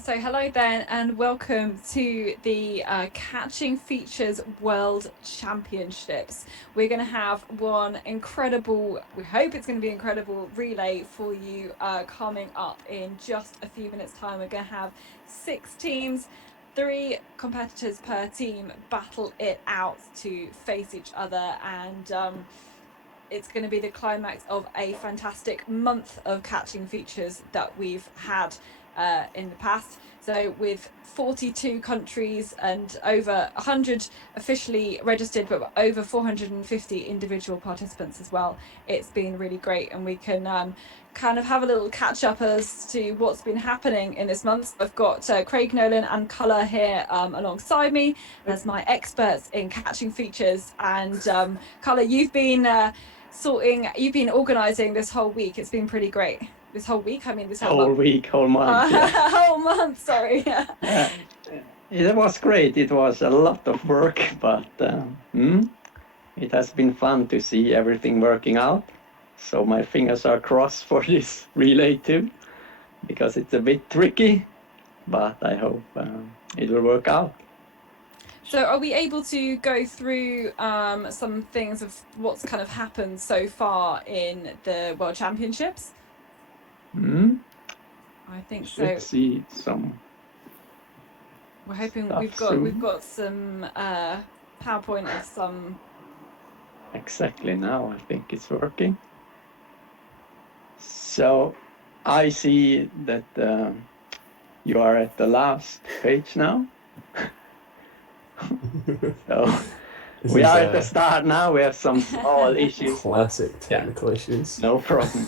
So hello then, and welcome to the Catching Features World Championships. We're going to have one incredible, we hope it's going to be incredible relay for you coming up in just a few minutes time. We're going to have 6 teams, 3 competitors per team battle it out to face each other, and it's going to be the climax of a fantastic month of catching features that we've had in the past. So with 42 countries and over 100 officially registered, but over 450 individual participants as well, it's been really great. And we can kind of have a little catch up as to what's been happening in this month. I've got Craig Nolan and Culla here alongside me as my experts in catching features. And Culla, you've been organizing this whole week. It's been pretty great. This whole week, I mean, this whole month. Week, whole month. Yeah. Whole month, sorry. It was great. It was a lot of work, but it has been fun to see everything working out. So my fingers are crossed for this relay too, because it's a bit tricky, but I hope it will work out. So are we able to go through some things of what's kind of happened so far in the World Championships? I think so. Should see some. We're hoping we've got some PowerPoint of some. Exactly, now I think it's working. So I see that you are at the last page now. So we are at the start now. We have some small issues. Classic technical issues. No problem.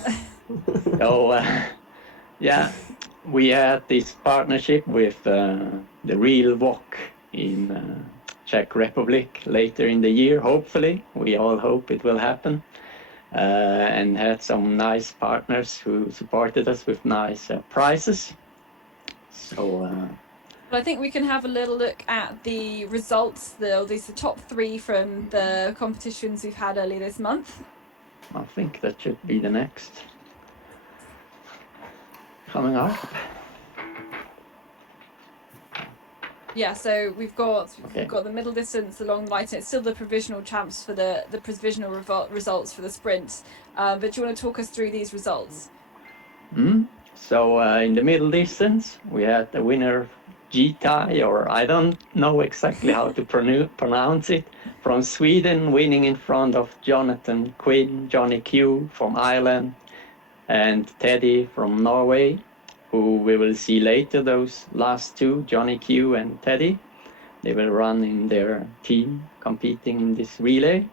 So yeah, we had this partnership with the Real Wok in Czech Republic later in the year. Hopefully, we all hope it will happen. And had some nice partners who supported us with nice prizes. So. I think we can have a little look at the results. These are the top 3 from the competitions we've had early this month. I think that should be the next coming up. Yeah, so we've got the middle distance along the right, and it's still the provisional champs for the provisional results for the sprint. But do you want to talk us through these results? So in the middle distance, we had the winner Gitai, or I don't know exactly how to pronounce it, from Sweden, winning in front of Jonathan Quinn, Johnny Q from Ireland, and Teddy from Norway, who we will see later, those last 2, Johnny Q and Teddy. They will run in their team competing in this relay.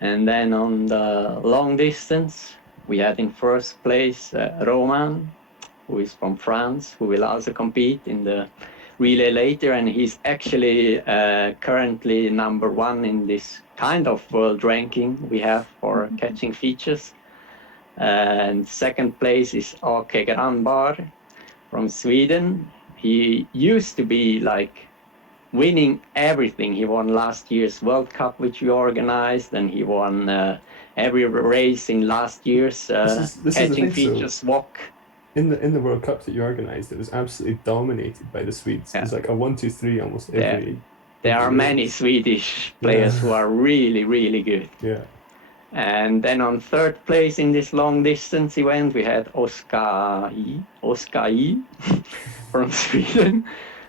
And then on the long distance, we had in first place Roman, who is from France, who will also compete in the relay later, and he's actually currently number 1 in this kind of world ranking we have for catching features. And second place is Åke Granbar from Sweden. He used to be like winning everything. He won last year's World Cup, which we organized, and he won every race in last year's catching features walk. In the World Cup that you organized, it was absolutely dominated by the Swedes. Yeah. It was like a 1, 2, 3 almost every. There are many Swedish players who are really, really good. Yeah. And then on third place in this long distance event, we had Oskar I from Sweden.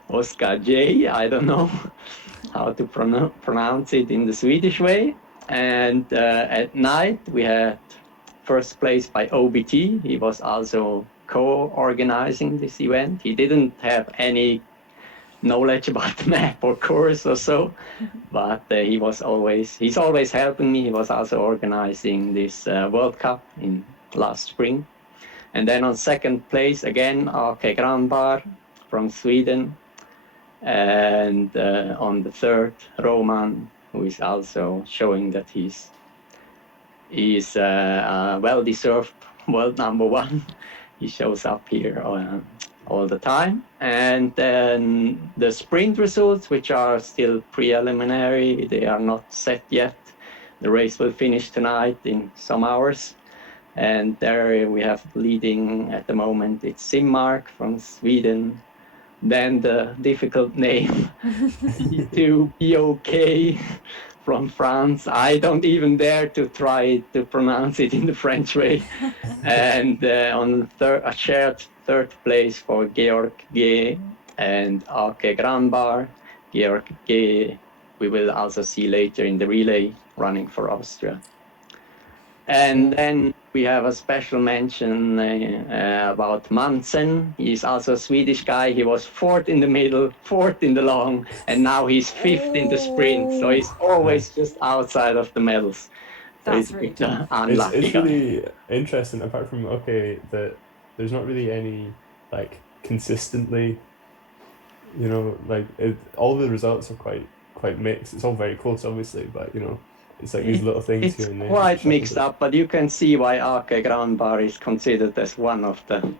Oskar J, I don't know how to pronounce it in the Swedish way. And at night, we had first place by OBT. He was also co-organizing this event. He didn't have any knowledge about the map or course or so, but he's always helping me. He was also organizing this World Cup in last spring. And then on second place again, Åke Granbar from Sweden, and on the third, Roman, who is also showing that he's a well-deserved world number 1. He shows up here all the time. And then the sprint results, which are still preliminary, they are not set yet. The race will finish tonight in some hours. And there we have leading at the moment, it's Simmark from Sweden, then the difficult name B2BOK from France. I don't even dare to try to pronounce it in the French way. And on a shared third place for Georg G and Ake Granbar. Georg G we will also see later in the relay running for Austria. And then we have a special mention about Mansen. He's also a Swedish guy. He was fourth in the middle, fourth in the long, and now he's fifth in the sprint. So he's always just outside of the medals. So That's really tough. Unlucky it's really interesting, apart from, that there's not really any, like, consistently, you know, like, all the results are quite mixed. It's all very close, obviously, but, you know, it's like these little things here and there. It's quite mixed up, but you can see why Ake Granbar is considered as one of the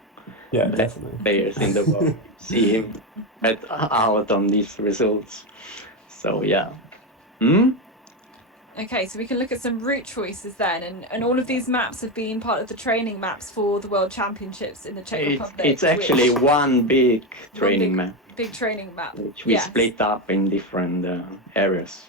best players in the world. See him out on these results. So yeah. Okay, so we can look at some route choices then, and all of these maps have been part of the training maps for the World Championships in the Czech Republic. It's actually one big training map. Big training map. Which we split up in different areas.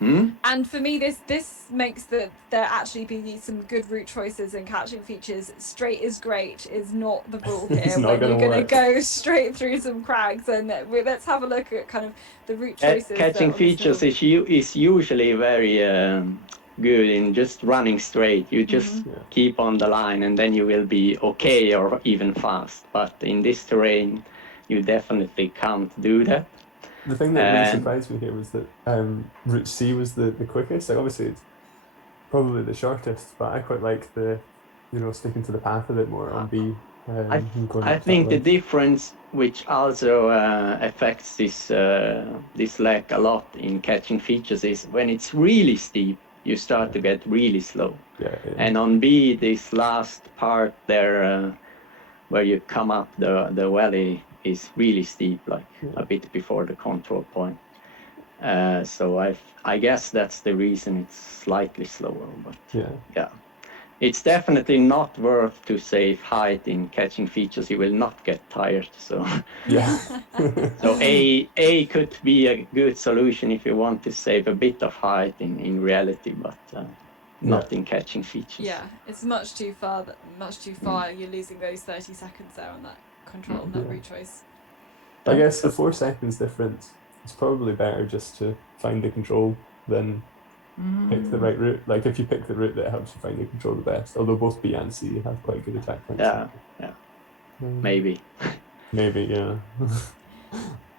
And for me, this makes there actually be some good route choices and catching features. Straight is great is not the rule here. When you're going to go straight through some crags, and let's have a look at kind of the route choices. Catching features is usually very good in just running straight. You just keep on the line, and then you will be okay or even fast. But in this terrain, you definitely can't do that. The thing that really surprised me here was that Route C was the quickest. Like, obviously, it's probably the shortest, but I quite like the, you know, sticking to the path a bit more on B. I think the difference, which also affects this leg a lot in catching features, is when it's really steep, you start to get really slow. And on B, this last part there, where you come up the valley, is really steep, like a bit before the control point. So I guess that's the reason it's slightly slower. But yeah, it's definitely not worth to save height in catching features. You will not get tired. So so A could be a good solution if you want to save a bit of height in reality, but not in catching features. Yeah, it's much too far. You're losing those 30 seconds there on that control on that route choice. I guess the 4 seconds difference, it's probably better just to find the control than pick the right route. Like, if you pick the route that helps you find the control the best, although both B and C have quite good attack points. Maybe, yeah.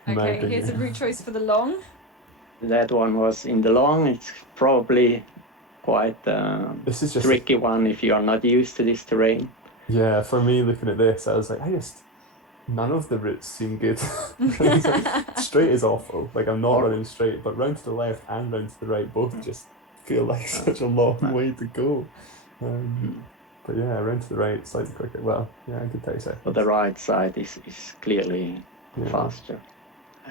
Okay, here's a route choice for the long. That one was in the long. It's probably quite this is just tricky one if you are not used to this terrain. Yeah, for me, looking at this, I was like, none of the routes seem good. Straight is awful. Like, I'm not running straight, but round to the left and round to the right both just feel like such a long way to go. But yeah, round to the right, slightly quicker. Well, yeah, a good 30 seconds. But the right side is clearly faster.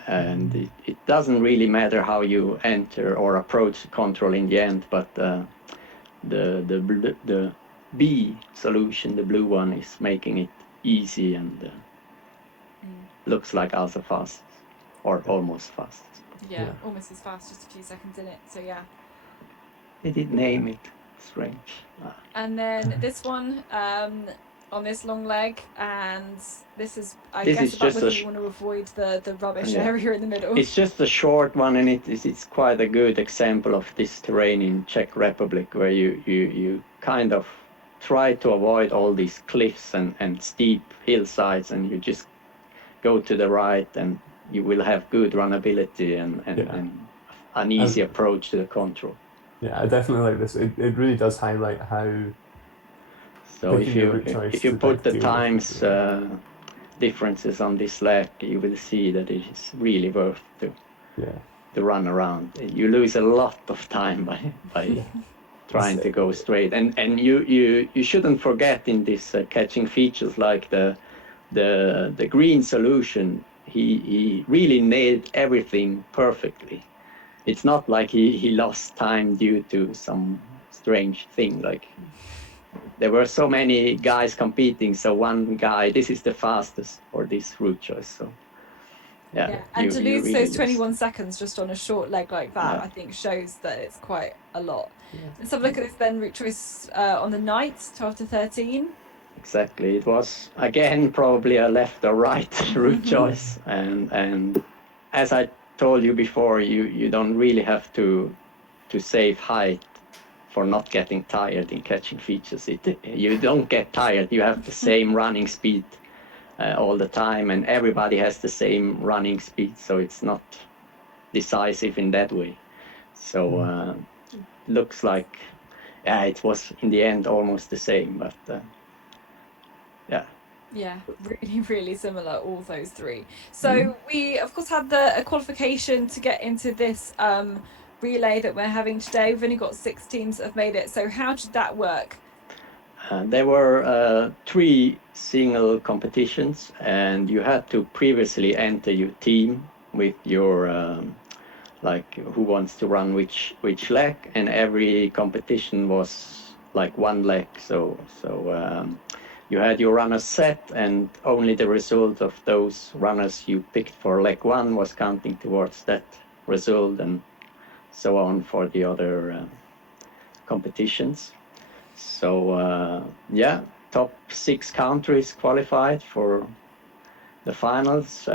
And it doesn't really matter how you enter or approach the control in the end, but the B solution, the blue one, is making it easy and looks like also fast, or almost fast. Yeah, almost as fast, just a few seconds in it. So yeah. They did name it. Strange. And then this one on this long leg, and this is guess about whether you want to avoid the rubbish area in the middle. It's just a short one, and it's quite a good example of this terrain in Czech Republic, where you kind of try to avoid all these cliffs and steep hillsides, and you just go to the right, and you will have good runnability and an easy approach to the control. Yeah, I definitely like this. It really does highlight how. So if you put the times differences on this leg, you will see that it is really worth to run around. You lose a lot of time by trying to go straight, and you shouldn't forget in this catching features like the green solution. He really nailed everything perfectly. It's not like he lost time due to some strange thing. Like, there were so many guys competing, so one guy, this is the fastest for this route choice. So Yeah, and to lose really those lose. 21 seconds just on a short leg like that, Yeah. I think shows that it's quite a lot. Yeah. Let's have a look at this then, route choice on the night, 12 to 13. Exactly. It was again probably a left or right route choice, and as I told you before, you don't really have to save height for not getting tired in catching features. You don't get tired. You have the same running speed all the time, and everybody has the same running speed, so it's not decisive in that way. So looks like it was in the end almost the same, but Yeah, really, really similar, all those three. So we, of course, had the qualification to get into this relay that we're having today. We've only got 6 teams that have made it. So how did that work? there were 3 single competitions, and you had to previously enter your team with your like who wants to run which leg, and every competition was like 1 leg. So you had your runners set, and only the result of those runners you picked for leg 1 was counting towards that result, and so on for the other competitions. So top 6 countries qualified for the finals.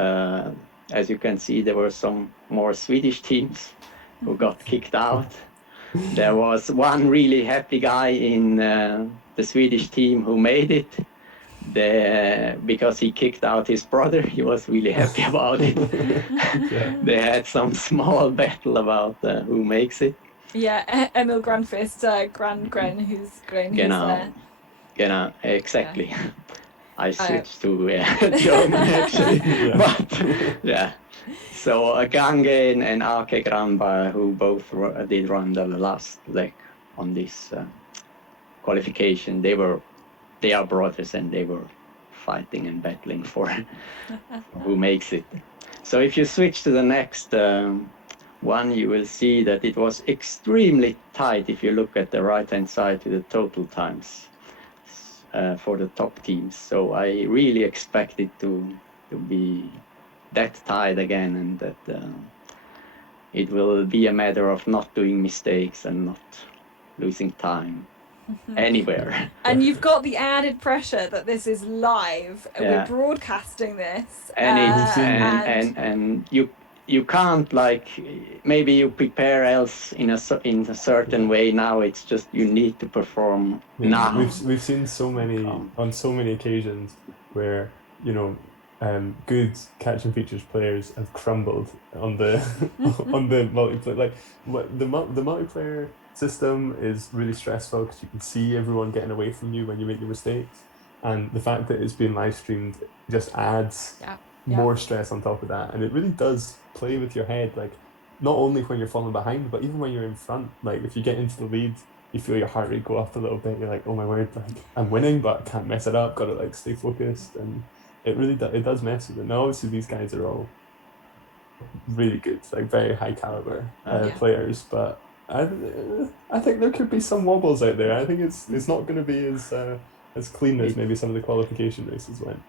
As you can see, there were some more Swedish teams who got kicked out. There was one really happy guy in the Swedish team who made it. Because he kicked out his brother, he was really happy about it. They had some small battle about who makes it. Yeah, Emil Granqvist, Gren, who's Genau, exactly. Yeah. I switched to German actually, but yeah. So Gangen and Ake Granberg, who both did run the last leg on this qualification, they are brothers, and they were fighting and battling for who makes it. So if you switch to the next one, you will see that it was extremely tight if you look at the right-hand side to the total times for the top teams. So I really expect it to be that tight again, and that it will be a matter of not doing mistakes and not losing time anywhere. And you've got the added pressure that this is live. Yeah. We're broadcasting this, and you can't, like, maybe you prepare else in a certain way. Now it's just you need to perform now. We've seen so many on so many occasions where good catching features players have crumbled on the on the multiplayer. Like the multiplayer system is really stressful because you can see everyone getting away from you when you make your mistakes, and the fact that it's being live streamed just adds more stress on top of that, and it really does play with your head, like not only when you're falling behind, but even when you're in front. Like if you get into the lead, you feel your heart rate go up a little bit. You're like, oh my word, like I'm winning, but I can't mess it up. Got to like stay focused, and it really it does mess with it. Now obviously these guys are all really good, like very high caliber players, but I think there could be some wobbles out there. I think it's not going to be as clean as maybe some of the qualification races went.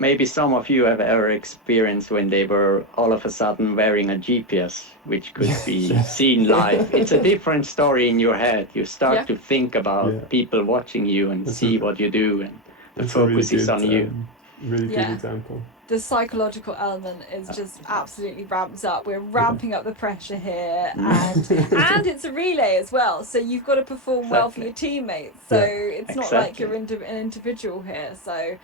Maybe some of you have ever experienced when they were all of a sudden wearing a GPS, which could be seen live. It's a different story in your head. You start to think about people watching you and see what you do, and the focus is on you. Really good example. The psychological element is just absolutely ramped up. We're ramping up the pressure here, and it's a relay as well. So you've got to perform well for your teammates. So it's not like you're an individual here. So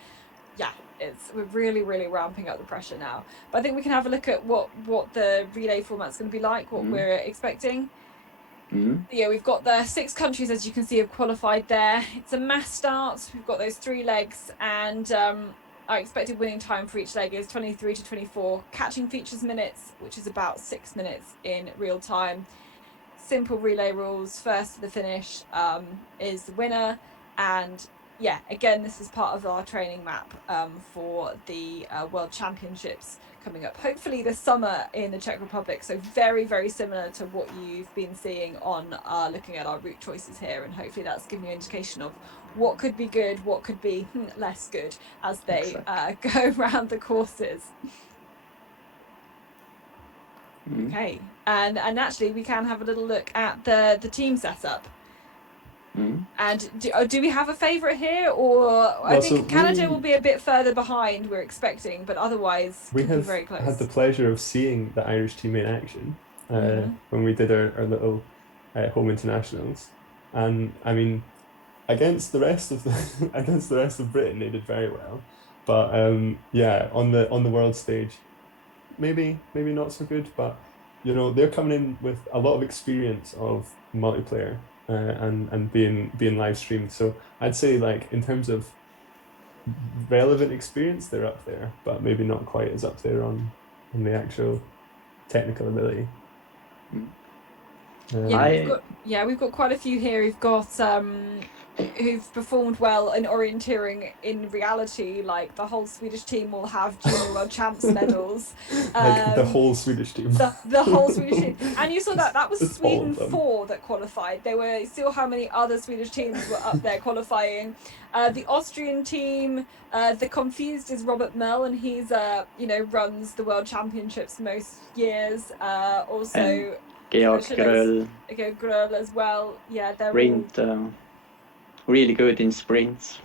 we're really, really ramping up the pressure now. But I think we can have a look at what the relay format's going to be like, what we're expecting. Yeah, we've got the 6 countries, as you can see, have qualified there. It's a mass start. We've got those 3 legs, and our expected winning time for each leg is 23 to 24 catching features minutes, which is about 6 minutes in real time. Simple relay rules. First to the finish is the winner, and again, this is part of our training map for the World Championships coming up, hopefully this summer in the Czech Republic. So very, very similar to what you've been seeing on looking at our route choices here, and hopefully that's giving you an indication of what could be good, what could be less good as they go around the courses. Okay, and actually we can have a little look at the team setup. And do we have a favourite here, or I think Canada will be a bit further behind, we're expecting, but otherwise could be very close. We had the pleasure of seeing the Irish team in action when we did our little home internationals, and I mean, against the rest of Britain, they did very well, but yeah, on the world stage, maybe not so good, but you know, they're coming in with a lot of experience of multiplayer and being live streamed. So I'd say, like, in terms of relevant experience, they're up there, but maybe not quite as up there on the actual technical ability. We've got quite a few here who've got who've performed well in orienteering in reality. Like the whole Swedish team will have junior world champs medals. Like the whole Swedish team. The whole Swedish team. And you saw that was Sweden 4 that qualified. There were still how many other Swedish teams were up there qualifying. The Austrian team, the confused is Robert Mell, and he's runs the World Championships most years. Also Georg Gröll as well. Yeah, they're all really good in sprints.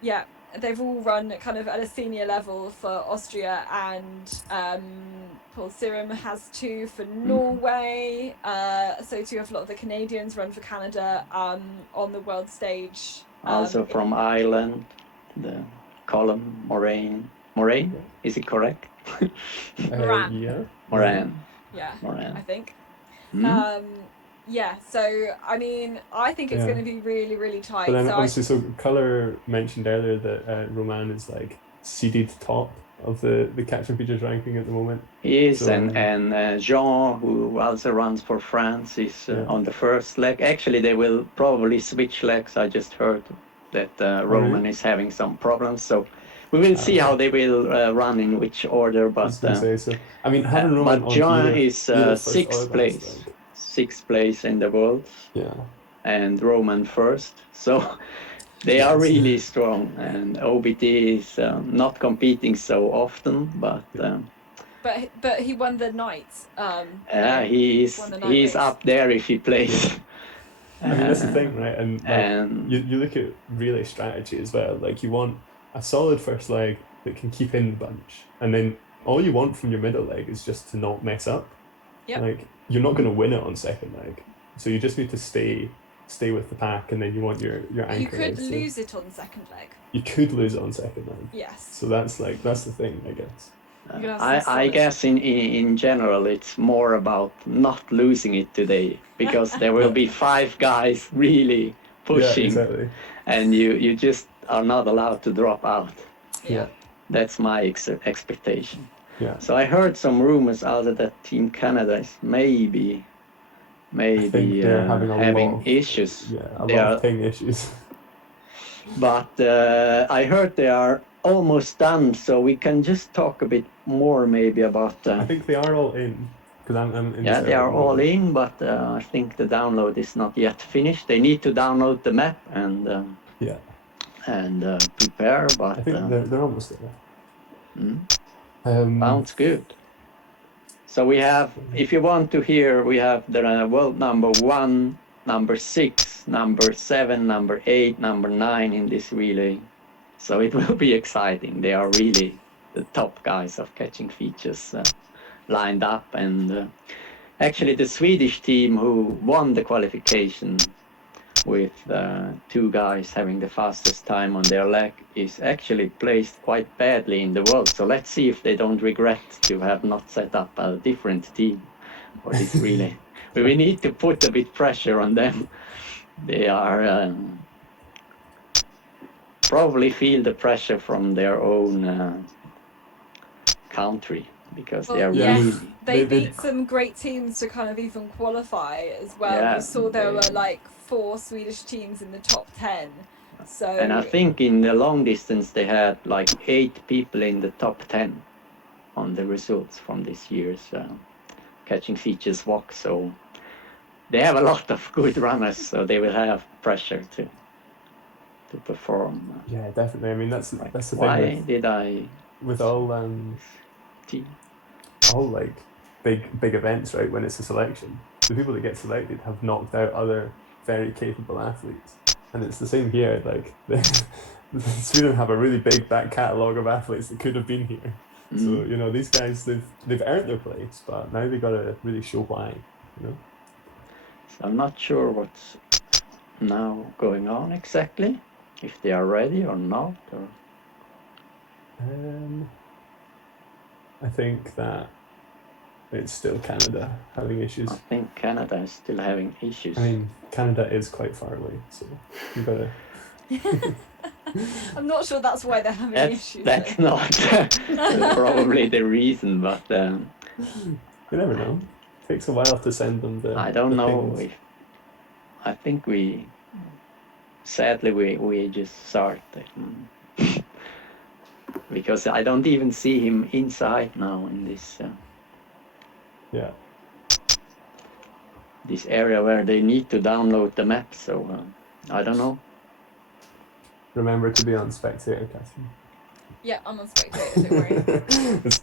Yeah, they've all run kind of at a senior level for Austria, and Paul Sirum has 2 for Norway. So too have a lot of the Canadians run for Canada on the world stage. Also from Ireland, the Colin Moran. Moran, is it correct? Moran. Moran. Yeah, Moran. I think. Yeah, so I mean, I think it's going to be really, really tight. But then obviously, so Culler mentioned earlier that Roman is like seeded top of the catching features ranking at the moment. He is, so, and Jean, who also runs for France, is on the first leg. Actually, they will probably switch legs. I just heard that Roman is having some problems, so we will see how they will run in which order. But I mean, having Roman but Jean is sixth place in the world. Yeah. And Roman first. So they are really strong. And OBT is not competing so often, but he won the nights. He's up there if he plays. I mean, that's the thing, right? And you look at relay strategy as well. Like, you want a solid first leg that can keep in the bunch, and then all you want from your middle leg is just to not mess up. Yep. Like, you're not going to win it on second leg, so you just need to stay with the pack, and then you want your anchor. You could lose it on second leg. You could lose it on second leg. Yes. So that's the thing, I guess. I guess in general it's more about not losing it today, because there will be 5 guys really pushing, exactly. And you just are not allowed to drop out. Yeah. That's my expectation. Yeah. So I heard some rumors out that Team Canada is maybe having issues. Yeah, a lot of ping issues. But I heard they are almost done, so we can just talk a bit more maybe about. I think they are all in. I'm in. Yeah, they are all in, but I think the download is not yet finished. They need to download the map and prepare. But I think they're almost there. Sounds good. So we have, if you want to hear, we have the world number 1, number 6, number 7, number 8, number 9 in this relay. So it will be exciting. They are really the top guys of catching features lined up. And actually the Swedish team who won the qualification with 2 guys having the fastest time on their leg is actually placed quite badly in the world. So let's see if they don't regret to have not set up a different team for this relay. But we need to put a bit pressure on them. They are probably feel the pressure from their own country, because they are really... They beat some great teams to kind of even qualify as well. Yeah, we saw there were like 4 Swedish teams in the top 10. So, and I think in the long distance they had like 8 people in the top 10 on the results from this year's catching features walk. So they have a lot of good runners, so they will have pressure to perform. Yeah, definitely. I mean, that's the thing. Why did I with all team? All like big events, right? When it's a selection, the people that get selected have knocked out other very capable athletes, and it's the same here. Like Sweden have a really big back catalogue of athletes that could have been here. So you know these guys, they've earned their place, but now they got to really show why. You know. So I'm not sure what's now going on exactly, if they are ready or not. Or I think that it's still Canada having issues. I think Canada is still having issues. I mean, Canada is quite far away, so you gotta. I'm not sure that's why they're having issues. That's not probably the reason, but you never know. It takes a while to send them the. I don't know things. if. I think sadly we just started because I don't even see him inside now in this. Yeah. This area where they need to download the map, so I don't know. Remember to be on spectator, Catherine. Yeah, I'm on spectator, don't worry.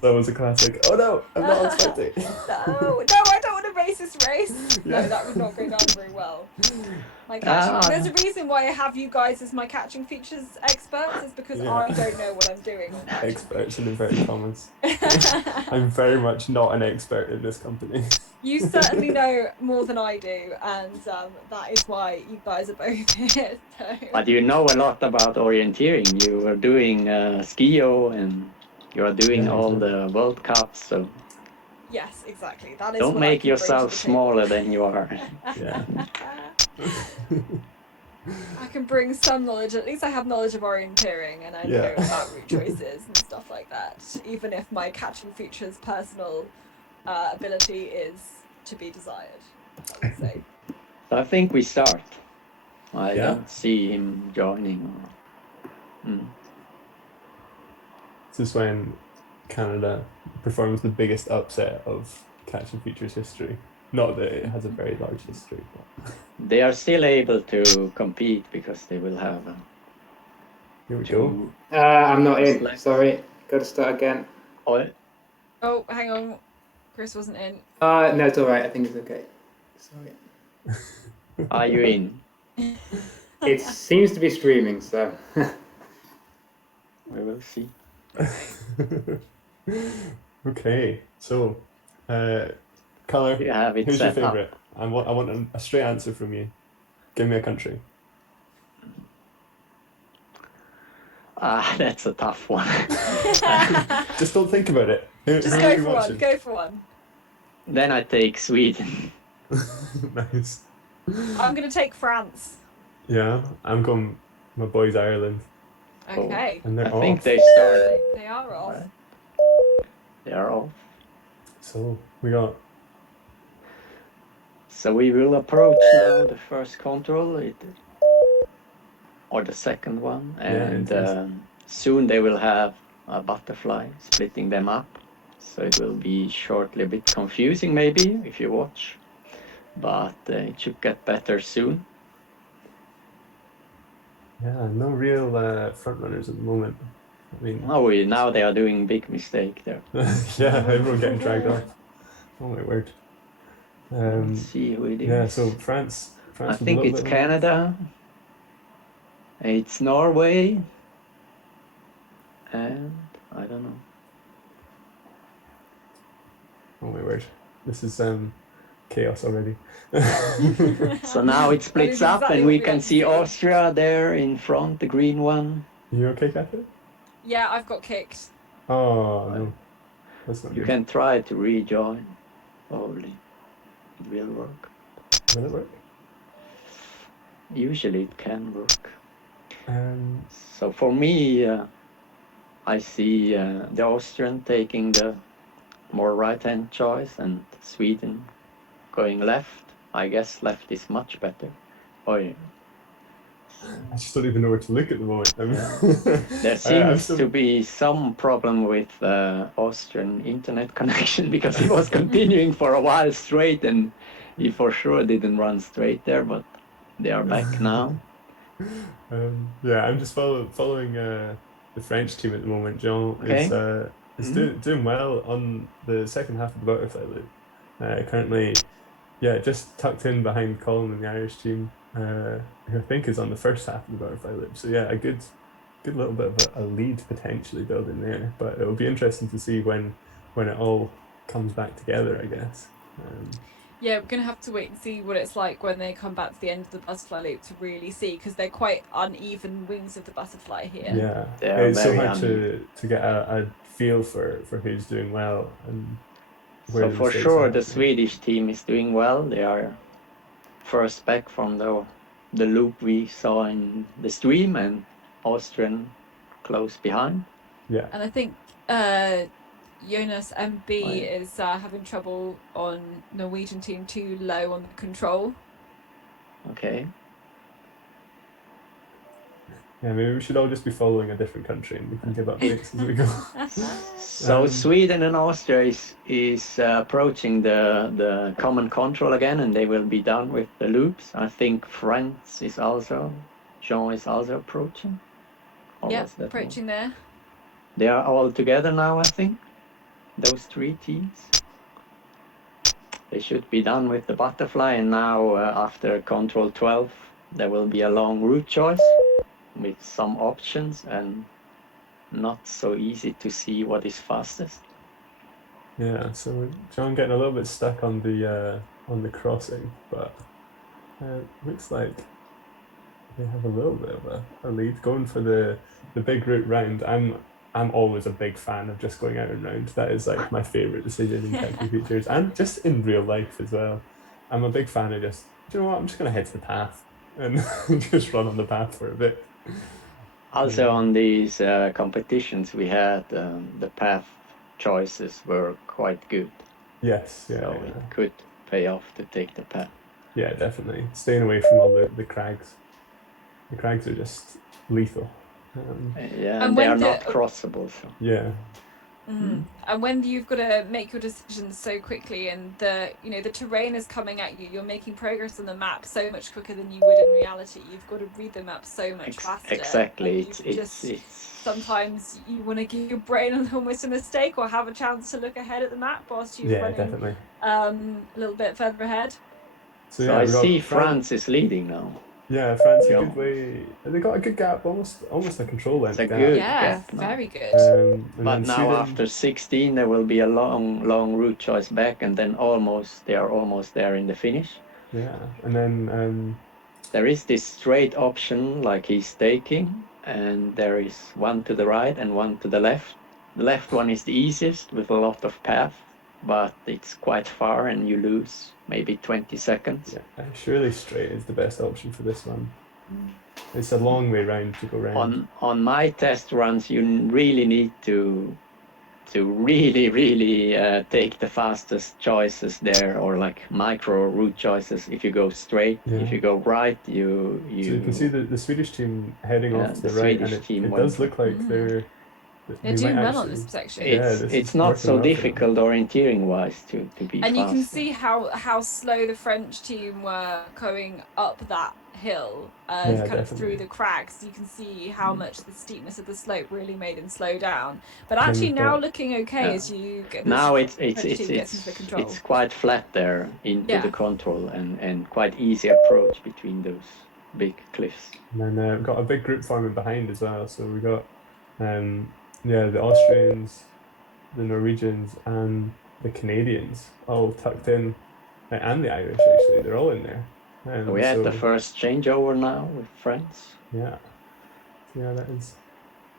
That was a classic. Oh no, I'm not on spectator. No, I don't want to race this race. No, that would not go down very well. There's a reason why I have you guys as my catching features experts, is because I don't know what I'm doing. Experts in inverted commas. I'm very much not an expert in this company. You certainly know more than I do, and that is why you guys are both here. So. But you know a lot about orienteering. You were doing skio and you are doing all the World Cups, so yes, exactly. That is. Don't make yourself smaller than you are. Yeah. I can bring some knowledge. At least I have knowledge of orienteering, and I know about route choices and stuff like that. Even if my catching features personal ability is to be desired, I would say. I think we start. I don't see him joining. This is when Canada performs the biggest upset of catching features history. Not that it has a very large history. But... They are still able to compete because they will have. Here we go. I'm not in. Sorry, got to start again. Oh, hang on. Chris wasn't in. No, it's all right. I think it's okay. Sorry. Are you in? It seems to be streaming, so. We will see. Okay, so, Colour, You have it who's your set up. favourite? I want a straight answer from you. Give me a country. That's a tough one. Just don't think about it. Just go for one. Go for one. Then I take Sweden. Nice. I'm going to take France. Yeah, I'm going my boys Ireland. Okay. And they're I off. think they started. They are off. They are off. So we got. So we will approach now the first control, or the second one, and soon they will have a butterfly splitting them up. So it will be shortly a bit confusing maybe if you watch, but it should get better soon. Yeah, no real front runners at the moment. I mean, Now they are doing big mistake there. yeah, everyone getting dragged off. Oh my word. Let's see who it is. Yeah, so France I think it's Canada. It's Norway. And I don't know. Oh my word. This is chaos already. So now it splits up and we can see Austria there in front, the green one. You okay, Catherine? Yeah, I've got kicked. Oh no. That's not You good. can try to rejoin. Probably it will work. Will it work? Usually it can work. Um, So for me, I see the Austrian taking the more right-hand choice and Sweden going left. I guess left is much better. Oh yeah. I just don't even know where to look at the moment. There seems to be some problem with Austrian internet connection because he was continuing for a while straight and he for sure didn't run straight there, but they are back now. Yeah, I'm just following the French team at the moment. Jean is is doing well on the second half of the butterfly loop. Currently, just tucked in behind Colin and the Irish team, who I think is on the first half of the butterfly loop. So yeah, a good little bit of a lead potentially building there. But it'll be interesting to see when it all comes back together, I guess. Yeah, we're going to have to wait and see what it's like when they come back to the end of the butterfly loop to really see, because they're quite uneven wings of the butterfly here. Yeah, They are it's so very hard to get a feel for who's doing well and where So the for mistakes sure, are the happening. Swedish team is doing well. They are first back from the loop we saw in the stream, and Austrian close behind. Yeah, And I think Jonas MB Right. is having trouble on Norwegian team, too low on the control. Okay. yeah. Maybe we should all just be following a different country, and we can give updates as we go. So Sweden and Austria is approaching the common control again, and they will be done with the loops. I think France is also, Jean is also approaching. Or Yep, was that approaching there. They are all together now, I think. Those three teams. They should be done with the butterfly, and now after control 12, there will be a long route choice with some options and not so easy to see what is fastest. Yeah, so John getting a little bit stuck on the crossing, but looks like they have a little bit of a lead going for the big route round. I'm always a big fan of just going out and round. That is like my favorite decision in catching features, and just in real life as well. I'm a big fan of just, do you know what? I'm just gonna head to the path and just run on the path for a bit. Also on these competitions we had, the path choices were quite good. Yes, yeah, So yeah. it could pay off to take the path. Yeah, definitely. Staying away from all the crags. The crags are just lethal. Yeah, And and they when are the- not crossable. So. Yeah, And when you've got to make your decisions so quickly, and the terrain is coming at you, you're making progress on the map so much quicker than you would in reality. You've got to read the map so much faster. Exactly. And It's sometimes you want to give your brain almost a mistake or have a chance to look ahead at the map whilst you're running definitely. a little bit further ahead. So yeah, I we got see France is leading now. Yeah, France a Yeah. good way. They got a good gap, almost a control length It's a gap. good Yeah, gap now. very good. And But then now Sweden, after 16, there will be a long route choice back, and then they are almost there in the finish. yeah, and then There is this straight option like he's taking, and there is one to the right and one to the left. The left one is the easiest with a lot of path, but it's quite far and you lose maybe 20 seconds. yeah, surely straight is the best option for this one. It's a long way round to go round. On my test runs, you really need to really take the fastest choices there, or like micro route choices. If you go straight, Yeah. if you go right, you So you can see the Swedish team heading Yeah, off to the the right, Swedish and team it went does look like They're they doing might well on actually. this section. this it's is not working so well for them. difficult orienteering wise to be And you can faster. see how slow the French team were going up that hill, Yeah, kind of definitely. through the cracks. You can see how much the steepness of the slope really made them slow down. But Then actually we've now got- looking okay Yeah. as you get Now French team gets into the control. it's quite flat there into Yeah. the control, and quite easy approach between those big cliffs. And then we've got a big group forming behind as well. So we got, the Austrians, the Norwegians, and the Canadians all tucked in, and the Irish actually. They're all in there. So we had the first changeover now with France. Yeah, that is.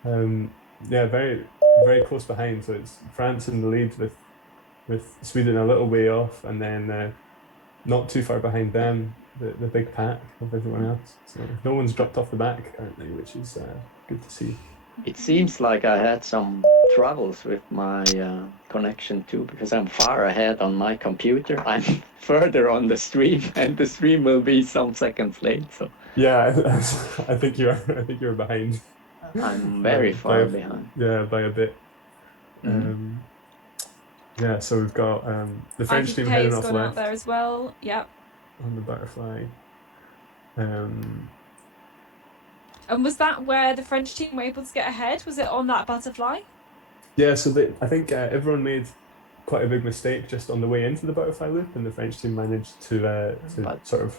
Very very close behind. So it's France in the lead with Sweden a little way off, and then not too far behind them, the big pack of everyone else. So no one's dropped off the back currently, which is good to see. It seems like I had some troubles with my connection too, because I'm far ahead on my computer. I'm further on the stream, and the stream will be some seconds late. So Yeah, I think you're behind. I'm very far behind. Yeah, by a bit. So we've got the French team IPK heading has off gone out left there as well. Yep. on the butterfly. And was that where the French team were able to get ahead? Was it on that butterfly? Yeah, so I think everyone made quite a big mistake just on the way into the butterfly loop, and the French team managed to But sort of.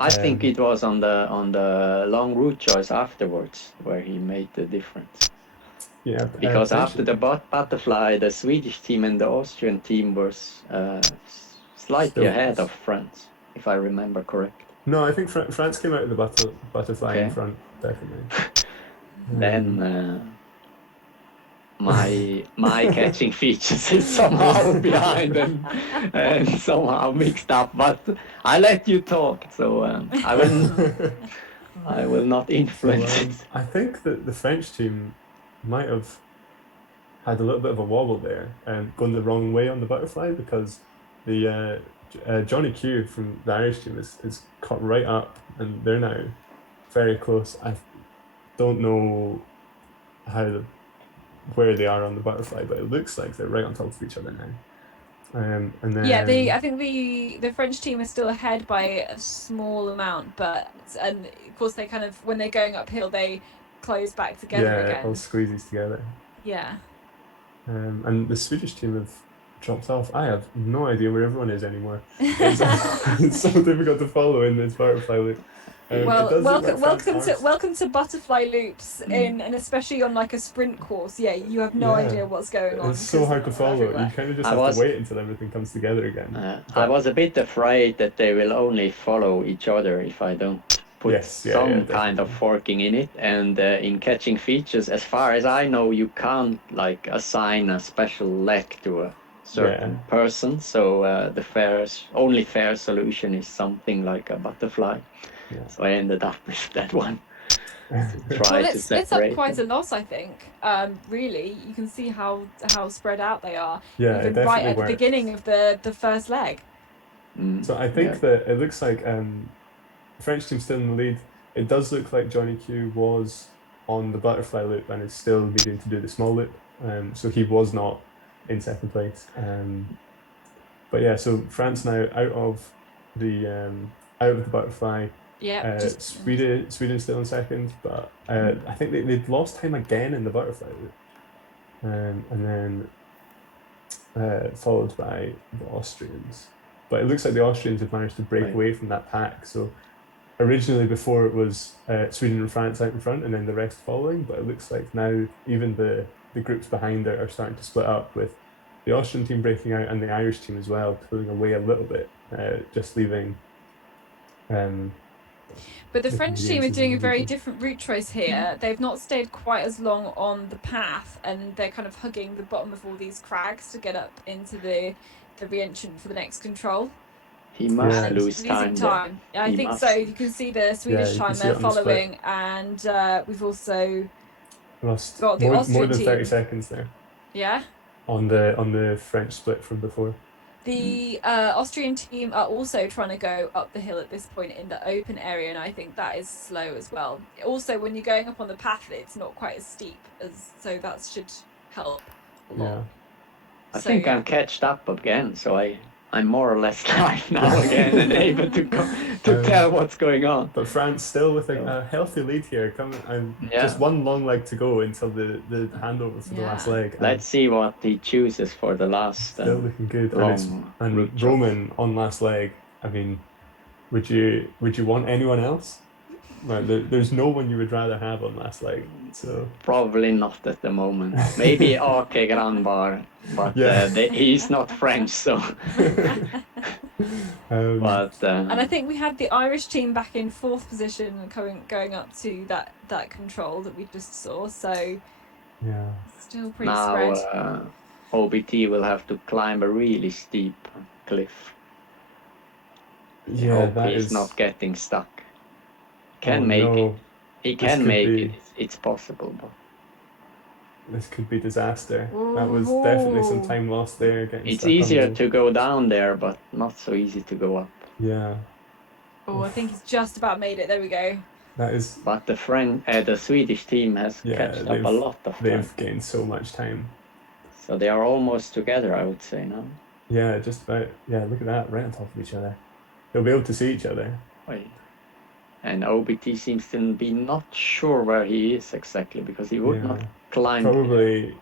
I think it was on the long route choice afterwards where he made the difference. Yeah, Because after the butterfly, the Swedish team and the Austrian team was slightly ahead of France, if I remember correct. No, I think France came out of the butterfly in Okay. front, definitely. Then my catching features is somehow behind and somehow mixed up. But I let you talk, so I will not influence it. I think that the French team might have had a little bit of a wobble there and gone the wrong way on the butterfly, because the Johnny Q from the Irish team is cut right up, and they're now very close. I don't know where they are on the butterfly, but it looks like they're right on top of each other now. And then I think the French team is still ahead by a small amount, and of course they kind of, when they're going uphill, they close back together again. It all squeezes together. Yeah. And the Swedish team have dropped off. I have no idea where everyone is anymore. It's so difficult to follow in this butterfly loop. Welcome to butterfly loops and especially on like a sprint course. Yeah, you have no idea what's going on. It's so hard to follow. You kind of just have to wait until everything comes together again. I was a bit afraid that they will only follow each other if I don't put some kind of forking in it. And in catching features, as far as I know, you can't like assign a special leg to a certain person. So the only fair solution is something like a butterfly. Yeah. So I ended up with that one. It's up quite a lot, I think. Really, you can see how spread out they are. Yeah, even right at the beginning of the first leg. So I think that it looks like the French team's still in the lead. It does look like Johnny Q was on the butterfly loop and is still needing to do the small loop. So he was not in second place. But yeah, so France now out of the butterfly. Yeah. Sweden's still in second, but I think they've lost time again in the butterfly loop, and then followed by the Austrians. But it looks like the Austrians have managed to break away from that pack. So originally, before it was Sweden and France out in front, and then the rest following. But it looks like now even the groups behind it are starting to split up, with the Austrian team breaking out and the Irish team as well pulling away a little bit, just leaving. But the French team are doing a very different route choice here. They've not stayed quite as long on the path, and they're kind of hugging the bottom of all these crags to get up into the re-entrant for the next control. He must lose time. Yeah, I think so. You can see the Swedish time they're following, and we've also got the Austrian more than 30 team. seconds there. Yeah. On the French split from before. The Austrian team are also trying to go up the hill at this point in the open area, and I think that is slow as well. Also, when you're going up on the path, it's not quite as steep, so that should help a lot. Yeah. I think I'm catched up again, so I'm more or less live now again and able to tell what's going on. But France still with a healthy lead here, just one long leg to go until the handover for the last leg. Let's see what he chooses for the last. Still looking good. And Roman on last leg. I mean, would you want anyone else? Right, there's no one you would rather have on last leg. So probably not at the moment. Maybe Ake Granbar, but he's not French, so. And I think we had the Irish team back in 4th position, going up to that control that we just saw. So still pretty spread. Now OBT will have to climb a really steep cliff. Yeah, that is not getting stuck. Can make it. He can make it. It's possible, but this could be disaster. That was definitely some time lost there. It's easier to go down there, but not so easy to go up. Yeah. Oh, I think he's just about made it. There we go. That is. But the Swedish team has catched up a lot of time. They've gained so much time. So they are almost together, I would say now. Yeah, just about. Yeah, look at that, right on top of each other. They'll be able to see each other. Right. And OBT seems to be not sure where he is exactly, because he would not climb. Probably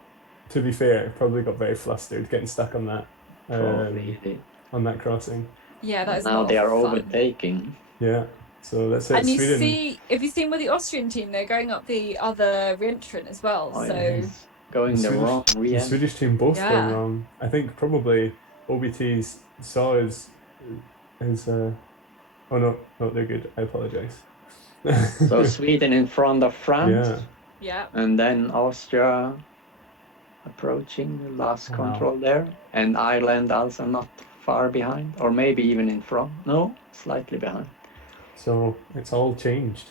to be fair, probably got very flustered getting stuck on that Probably they- on that crossing. Yeah, that is now not they are fun. overtaking. Yeah. So that's it. And you Sweden. see, if you've seen with the Austrian team, they're going up the other re-entrant as well. Oh, So yeah, he's going the Swedish- wrong the re Swedish team both Yeah. going wrong. I think probably OBT's saw his oh no, they're good. I apologize. So Sweden in front of France, yeah. yeah, and then Austria approaching the last Wow. control there, and Ireland also not far behind, or maybe even in front. No, slightly behind. So it's all changed.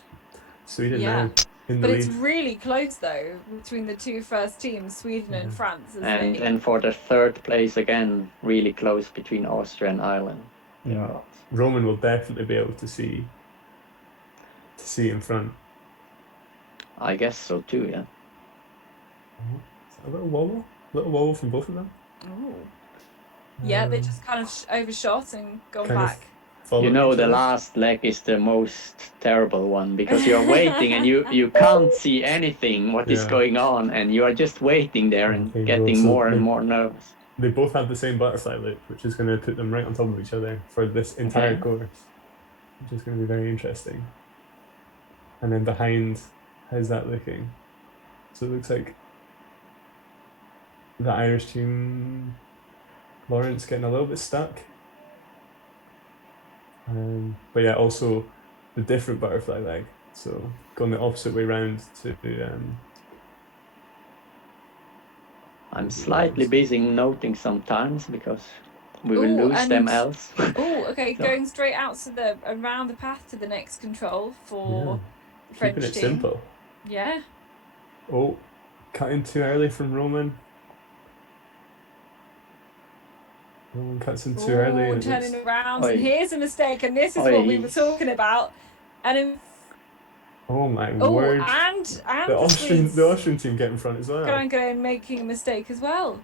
Sweden Yeah. now in the but lead. it's really close though between the two first teams, Sweden and Mhm. France. As And they... then for the third place again, really close between Austria and Ireland. Yeah. Roman will definitely be able to see in front. I guess so too, yeah. A little wobble from both of them. Ooh. Yeah, they Um, just kind of overshot and gone kind of back. following You know, each the other. last leg is the most terrible one because you're waiting and you can't see anything what is Yeah. going on, and you are just waiting there and Okay, getting well, so more and they- more nervous. They both have the same butterfly loop, which is going to put them right on top of each other for this entire Okay. course, which is going to be very interesting. And then behind, how's that looking? So it looks like the Irish team, Lawrence getting a little bit stuck. But yeah, also the different butterfly leg. So going the opposite way round to I'm slightly busy noting sometimes because we will Ooh, lose them and- else. Oh, okay, So- going straight out to around the path to the next control for the French keeping it team. simple. Yeah. Oh, cutting too early from Roman. Roman cuts in too early. Ooh, And turning it's- around, Oi. and here's a mistake, and this is Oi. what we were talking about. And in, oh my oh, word! and The Austrian team get in front as well. going making a mistake as well.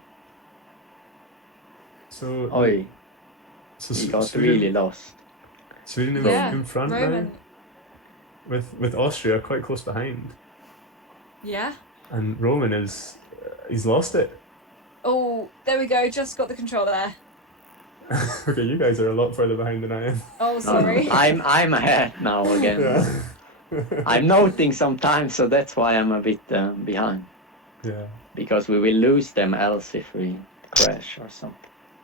So Oi, so he got Sweden, really lost. Sweden in, Yeah, in front Roman. now, with Austria quite close behind, Yeah. and Roman is he's lost it. Oh, there we go. Just got the control there. Okay, you guys are a lot further behind than I am. Oh, No, sorry. I'm ahead now again. Yeah. I'm noting sometimes, so that's why I'm a bit behind. Yeah. Because we will lose them else if we crash or something.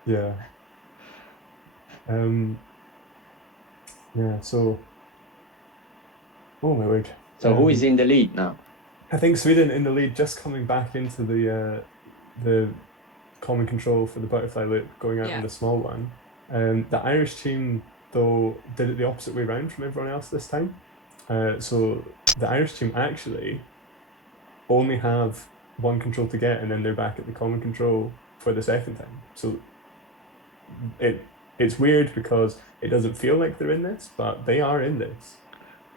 Yeah. Yeah. So. Oh my word. So who is in the lead now? I think Sweden in the lead, just coming back into the common control for the butterfly loop, going out Yeah. in the small one. The Irish team though did it the opposite way round from everyone else this time. So the Irish team actually only have one control to get, and then they're back at the common control for the second time. So it's weird because it doesn't feel like they're in this, but they are in this.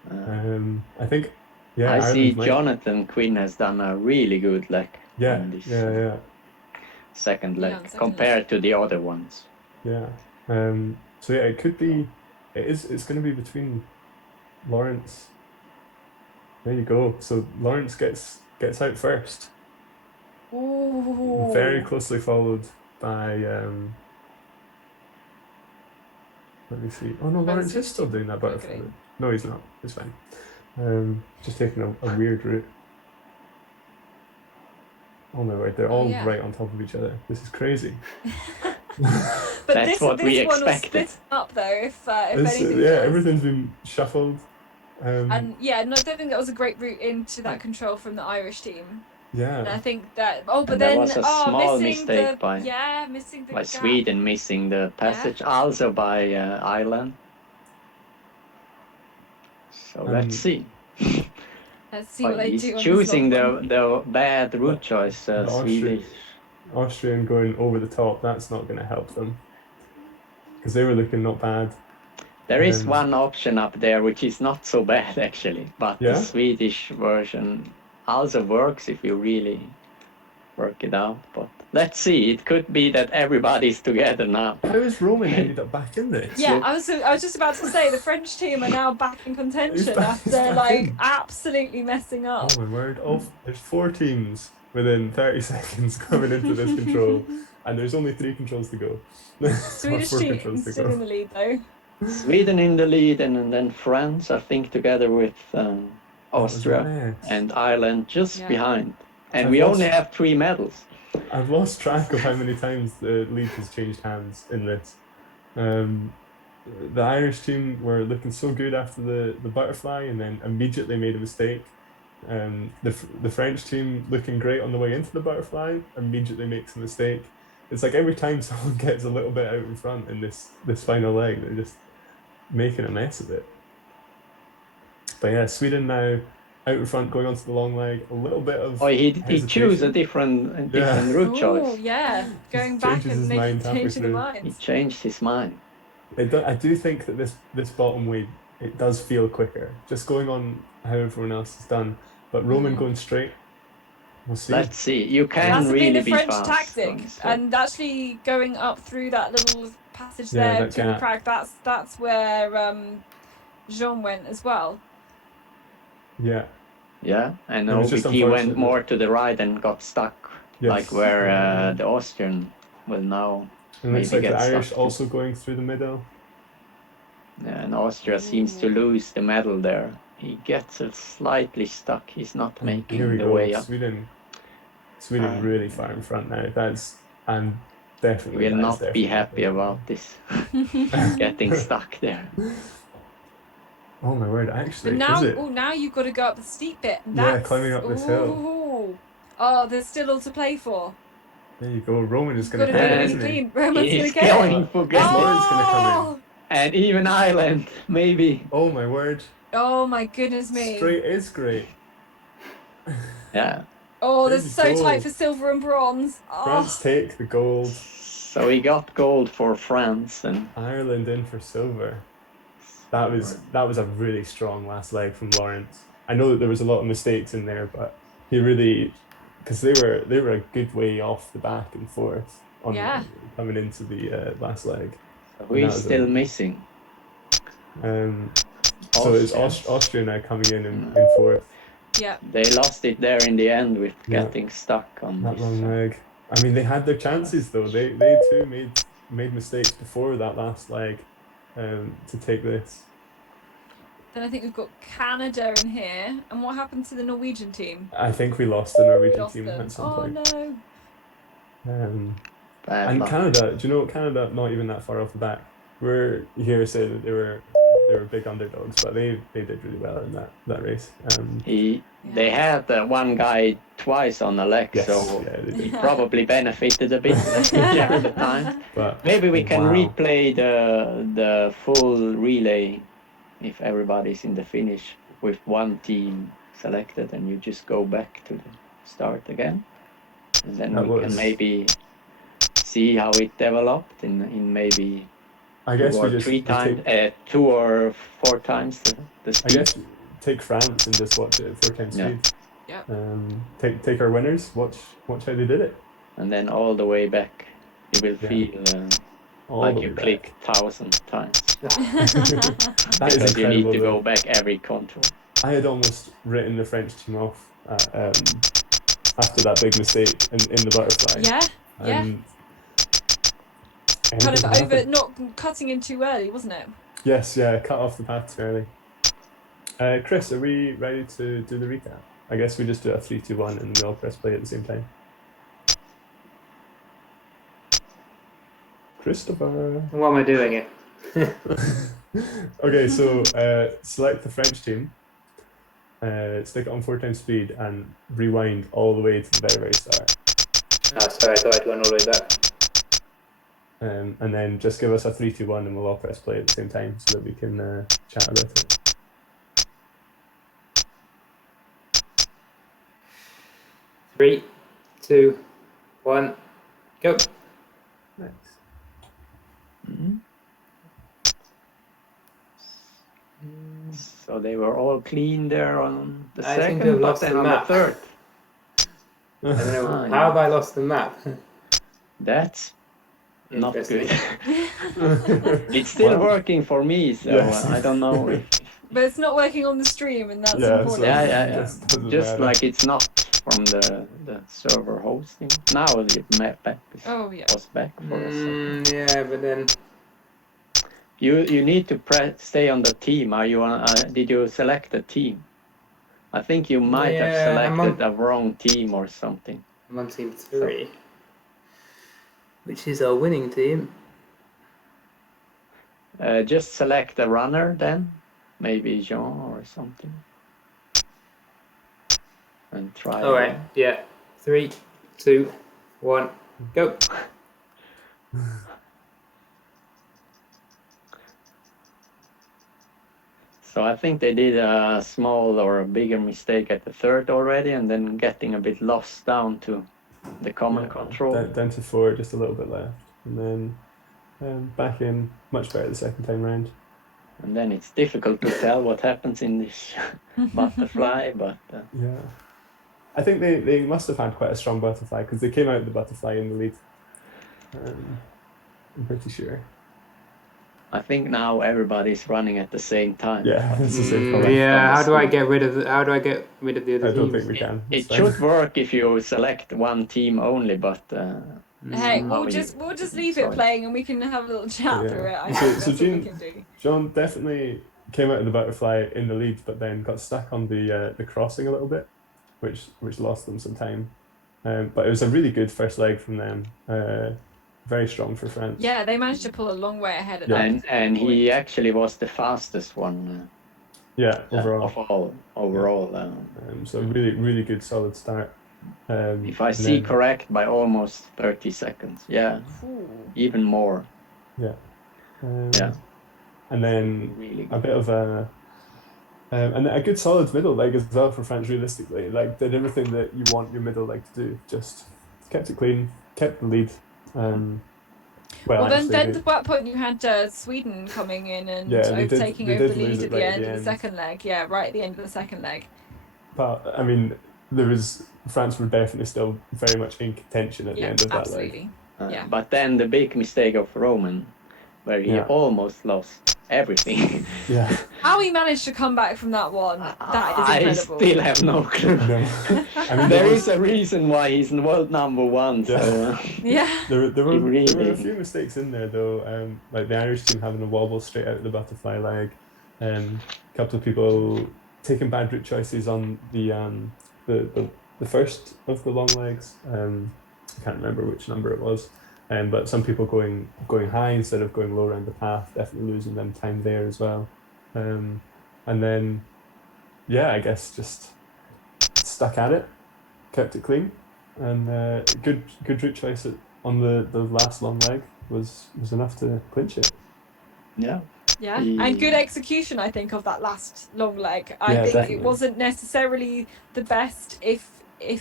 I think. Yeah, I see Ireland might- Jonathan Quinn has done a really good leg Yeah, on this yeah. second leg Yeah, on second compared to the other ones. Yeah. So yeah, it could be. It's going to be between Lawrence. There you go. So Lawrence gets out first, Ooh. very closely followed by. Let me see. Oh no, Lawrence is still doing that butterfly. Okay. Loop. No, he's not. It's fine. Just taking a weird route. Oh my word! They're all Yeah. right on top of each other. This is crazy. But That's this, what this we one will expected. split up though if It's- anything. yeah, does. everything's been shuffled. And yeah, no, I don't think that was a great route into that control from the Irish team. And I Yeah. think that but And there then was a small missing mistake the by- missing the By gap. Sweden missing the passage, also by Ireland. So let's see. Let's see what they He's do. on this choosing long one. the bad route choice, the Austrian- Swedish. Austrian going over the top, that's not going to help them. Because they were looking not bad. There is Um, one option up there which is not so bad actually, but Yeah? the Swedish version also works if you really work it out. But let's see, it could be that everybody's together now. How has Roman ended up back in this? Yeah, I was just about to say the French team are now back in contention He's back after in. like absolutely messing up. Oh my word. There's 4 teams within 30 seconds coming into this control, and there's only 3 controls to go. Or Swedish 4 team controls to still in go. the lead though. Sweden in the lead, and then France, I think, together with Austria Right. and Ireland just Yeah. behind. And I've we lost- only have 3 medals. I've lost track of how many times the lead has changed hands in this. The Irish team were looking so good after the butterfly, and then immediately made a mistake. The French team looking great on the way into the butterfly, immediately makes a mistake. It's like every time someone gets a little bit out in front in this final leg, they're just making a mess of it. But yeah, Sweden now out in front, going onto the long leg. A little bit of Oh, he hesitation. chose a different route Oh choice. yeah, going back changes and his making mind halfway changing the through. He minds. changed his mind. I do think that this bottom weight, it does feel quicker. Just going on how everyone else has done, but Roman going straight. We'll see. Let's see. You can That's really been the be French fast tactic, going straight. and actually going up through that little passage Yeah, there that between the gap. crack. That's where Jean went as well. Yeah. Yeah, and It was just OBT went unfortunate more to the right and got stuck, Yes. like where the Austrian will now. And it looks maybe like the get Irish stuck. also going through the middle. Yeah, and Austria seems to lose the medal there. He gets it slightly stuck. He's not And here making we the go. way up. Sweden Ah. really far in front now. I'm He definitely. will that is not be definitely happy the- about this, getting stuck there. Oh my word! Actually, But now, is it? now you've got to go up the steep bit. And Yeah, that's, climbing up this hill. ooh. Oh, there's still all to play for. There you go. Roman is Got going to to do come it in, really isn't he? clean. Roman's going He's to get going it. for Oh! gold. Lawrence gonna come in. And even Ireland, maybe. Oh my word! Oh my goodness me. Straight is great. Yeah. Oh, There they're you so go. tight for silver and bronze. France Oh, take the gold. So he got gold for France, and Ireland in for silver. That was a really strong last leg from Lawrence. I know that there was a lot of mistakes in there, but he really, because they were a good way off the back and forth on Yeah. coming into the last leg. who is was still a- missing? So it's Austria. Austria now coming in fourth. yeah. They lost it there in the end with Yeah. getting stuck on That this. long leg. I mean, they had their chances though. They too made mistakes before that last leg, to take this. Then I think we've got Canada in here. And what happened to the Norwegian team? I think we lost the Norwegian Lost team them. at some Oh point. no. Bad And luck. Canada, do you know Canada? Not even that far off the back. We're here say that they were big underdogs, but they did really well in that race. They had one guy twice on the leg, Yes, so yeah, they he did. probably benefited a bit at the time. But Maybe we can wow. replay the full relay if everybody's in the finish with one team selected, and you just go back to the start again, and then That we was- can maybe see how it developed in maybe I guess two we or just three we times, take, 2 or 4 times the I speed. guess take France and just watch it at 4 times Yeah. speed. Yep. Take our winners. Watch how they did it. And then all the way back, you will Yeah. feel All like the you way back. click 1,000 times That is because you need incredible. to though. go back every control. I had almost written the French team off after that big mistake in the butterfly. Yeah. Yeah. And Kind of anything over, happened. not cutting in too early, wasn't it? Yes, yeah, cut off the path too early. Chris, are we ready to do the recap? I guess we just do a 3, 2, 1 and we all press play at the same time. Christopher. Why am I doing it? Okay, so select the French team, stick it on 4 times speed, and rewind all the way to the very, very start. Sorry, I thought I'd gone all the way back. And then just give us a 3, 2, 1 and we'll all press play at the same time so that we can chat about it. Three, 2, 1, go. Nice. Mhm. So they were all clean there on the I seem to second, have but lost then the on map. the third. I don't know. Ah, How have I lost the map? That's not good. Interesting. It's still Wow. working for me, so Yes. I don't know if But it's not working on the stream, and that's Yeah, important. so- yeah. Just doesn't Just matter. like it's not from the server hosting. Now the map back Oh yeah. was back for a second. Yeah, but then You need to stay on the team. Are you on? Did you select a team? I think you might have Yeah, I'm selected a wrong team or something. I'm on team 3, which is our winning team. Just select a runner then, maybe Jean or something, and try. All right, yeah. 3, 2, 1, go. So I think they did a small or a bigger mistake at the third already, and then getting a bit lost down to the common control. Down to 4, just a little bit left, and then back in much better the second time round. And then it's difficult to tell what happens in this butterfly, but Yeah, I think they must have had quite a strong butterfly because they came out the butterfly in the lead. I'm pretty sure. I think now everybody's running at the same time. Yeah, it's the same problem. Yeah, how do I get rid of the other I don't think teams? we can. It It's fine. should work if you select one team only, but Hey, somehow we'll just leave it playing and we can have a little chat Yeah. through it. I So- think so that's what we Jean- can do. John definitely came out of the butterfly in the lead, but then got stuck on the crossing a little bit, which lost them some time. But it was a really good first leg from them. Very strong for France. Yeah, they managed to pull a long way ahead at Yeah. that. and he point. actually was the fastest one Yeah, overall. of all overall. So really good solid start. If I and see then- correct, by almost 30 seconds. Yeah, Ooh. even more. Yeah. And then Really a good. bit of and a good solid middle leg as well for France. Realistically, like did everything that you want your middle leg to do. Just kept it clean, kept the lead. Well, then actually, at that point you had Sweden coming in and Yeah, they did- taking they over did the lose lead it at the right end of the end. second leg. Yeah, right at the end of the second leg. but I mean, France were definitely still very much in contention at the Yeah, end of that leg. absolutely. Yeah. But then the big mistake of Roman, where he Yeah. almost lost everything. Yeah, How he managed to come back from that one, that is I incredible. still have no clue. no. I mean, There is a reason why he's world number one. So Yeah. There were Really? a few mistakes in there though. Like the Irish team having a wobble straight out of the butterfly leg, a couple of people taking bad route choices on the first of the long legs. I can't remember which number it was. But some people going high instead of going low around the path, definitely losing them time there as well. And then, yeah, I guess just stuck at it, kept it clean, and good route choice on the last long leg was enough to clinch it. yeah. Yeah, and good execution, I think, of that last long leg. I Yeah, think definitely. it wasn't necessarily the best if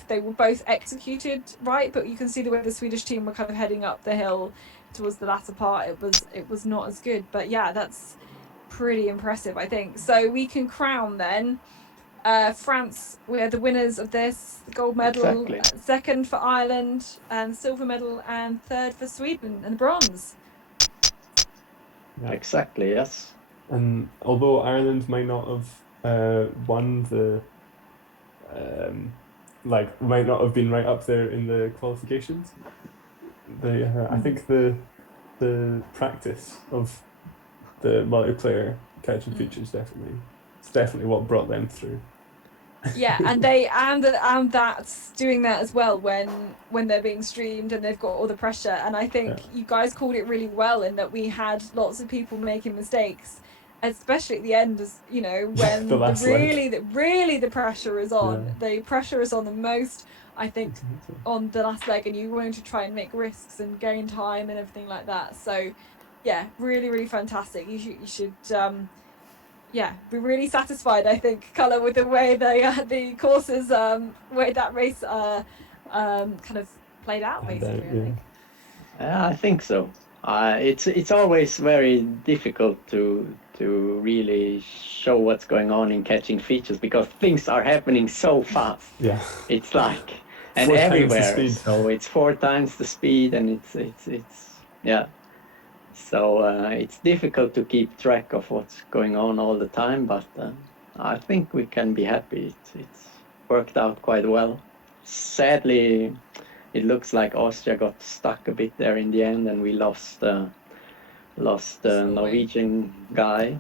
they were both executed right, but you can see the way the Swedish team were kind of heading up the hill towards the latter part. It was not as good, but yeah, that's pretty impressive, I think. So we can crown then France. We're the winners of this gold medal, Exactly. second for Ireland, and silver medal, and third for Sweden and bronze. Yeah. Exactly. Yes. And although Ireland might not have won might not have been right up there in the qualifications, I think the practice of the multiplayer catching features definitely what brought them through. Yeah, and that's doing that as well when they're being streamed and they've got all the pressure. And I think you guys called it really well in that we had lots of people making mistakes, especially at the end, as you know, when The last really the pressure is on. Yeah. The pressure is on the most, I think, on the last leg, and you're going to try and make risks and gain time and everything like that. So yeah, really fantastic. You should be really satisfied, I think, Colour, with the way the courses way that race kind of played out, basically. I think. I think so. It's always very difficult to really show what's going on in catching features because things are happening so fast. Yeah. It's like and 4 times the everywhere. speed. So it's 4 times the speed, and it's yeah. So it's difficult to keep track of what's going on all the time, but I think we can be happy. It's worked out quite well. sadly, it looks like Austria got stuck a bit there in the end, and we lost the Norwegian guy.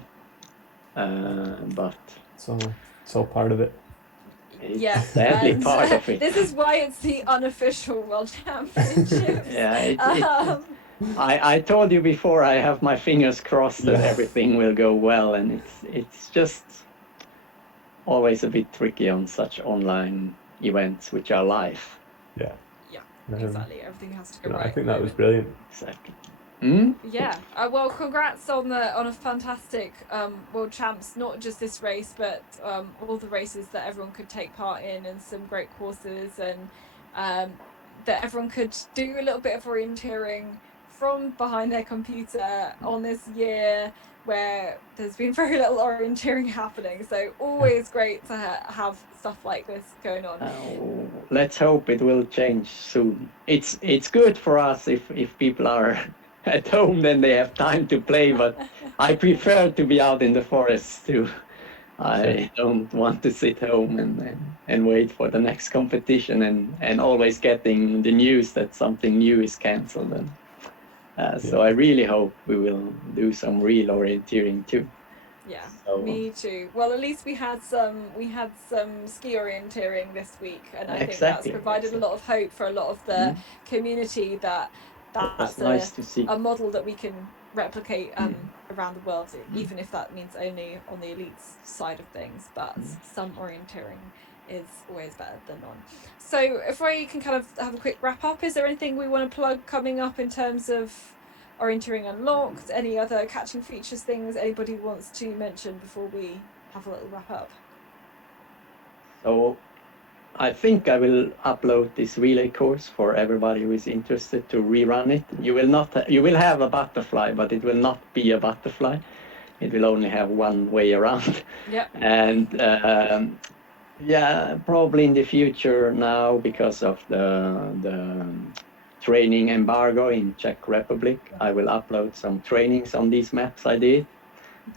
But So it's all part of it. it's Yeah, sadly and part of it. this is why it's the unofficial World Championships. Yeah, I told you before, I have my fingers crossed that everything will go well, and it's just always a bit tricky on such online events which are live. Yeah. Exactly. Everything has to go No, right. I think that was brilliant. Exactly. Yeah. Well, congrats on a fantastic World Champs. Not just this race, but all the races that everyone could take part in, and some great courses, and that everyone could do a little bit of orienteering from behind their computer on this year where there's been very little orienteering happening. So always great to have stuff like this going on. Let's hope it will change soon. It's good for us if people are at home, then they have time to play, but I prefer to be out in the forest too. I don't want to sit home and wait for the next competition and always getting the news that something new is cancelled. And so I really hope we will do some real orienteering too. Yeah, So, me too. Well, at least we had some ski orienteering this week, and I think that's provided a lot of hope for a lot of the community that's nice to see. A model that we can replicate around the world, even if that means only on the elites side of things. But some orienteering is always better than none. So if we can kind of have a quick wrap up, is there anything we want to plug coming up in terms of orienteering unlocked, any other catching features things anybody wants to mention before we have a little wrap up? So I think I will upload this relay course for everybody who is interested to rerun it. You will have a butterfly, but it will not be a butterfly. It will only have one way around. Yeah. And probably in the future now, because of the training embargo in Czech Republic, I will upload some trainings on these maps I did.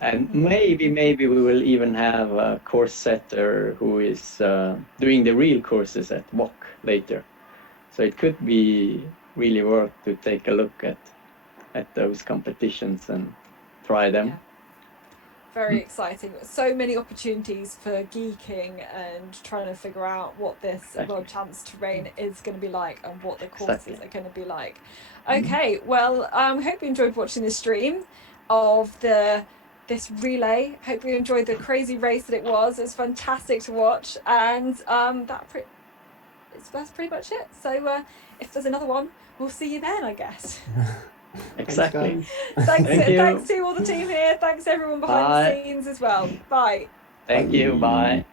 And maybe we will even have a course setter who is doing the real courses at WOC later. So it could be really worth to take a look at those competitions and try them. Yeah. Very exciting. So many opportunities for geeking and trying to figure out what this World Champs terrain is going to be like and what the courses are going to be like. Okay, well, hope you enjoyed watching the stream of this relay. Hope you enjoyed the crazy race that it was. It's fantastic to watch, and that's pretty much it. So if there's another one, we'll see you then, I guess. Exactly. Thanks to all the team here. Thanks everyone behind the scenes as well. Bye. Thank you. Bye.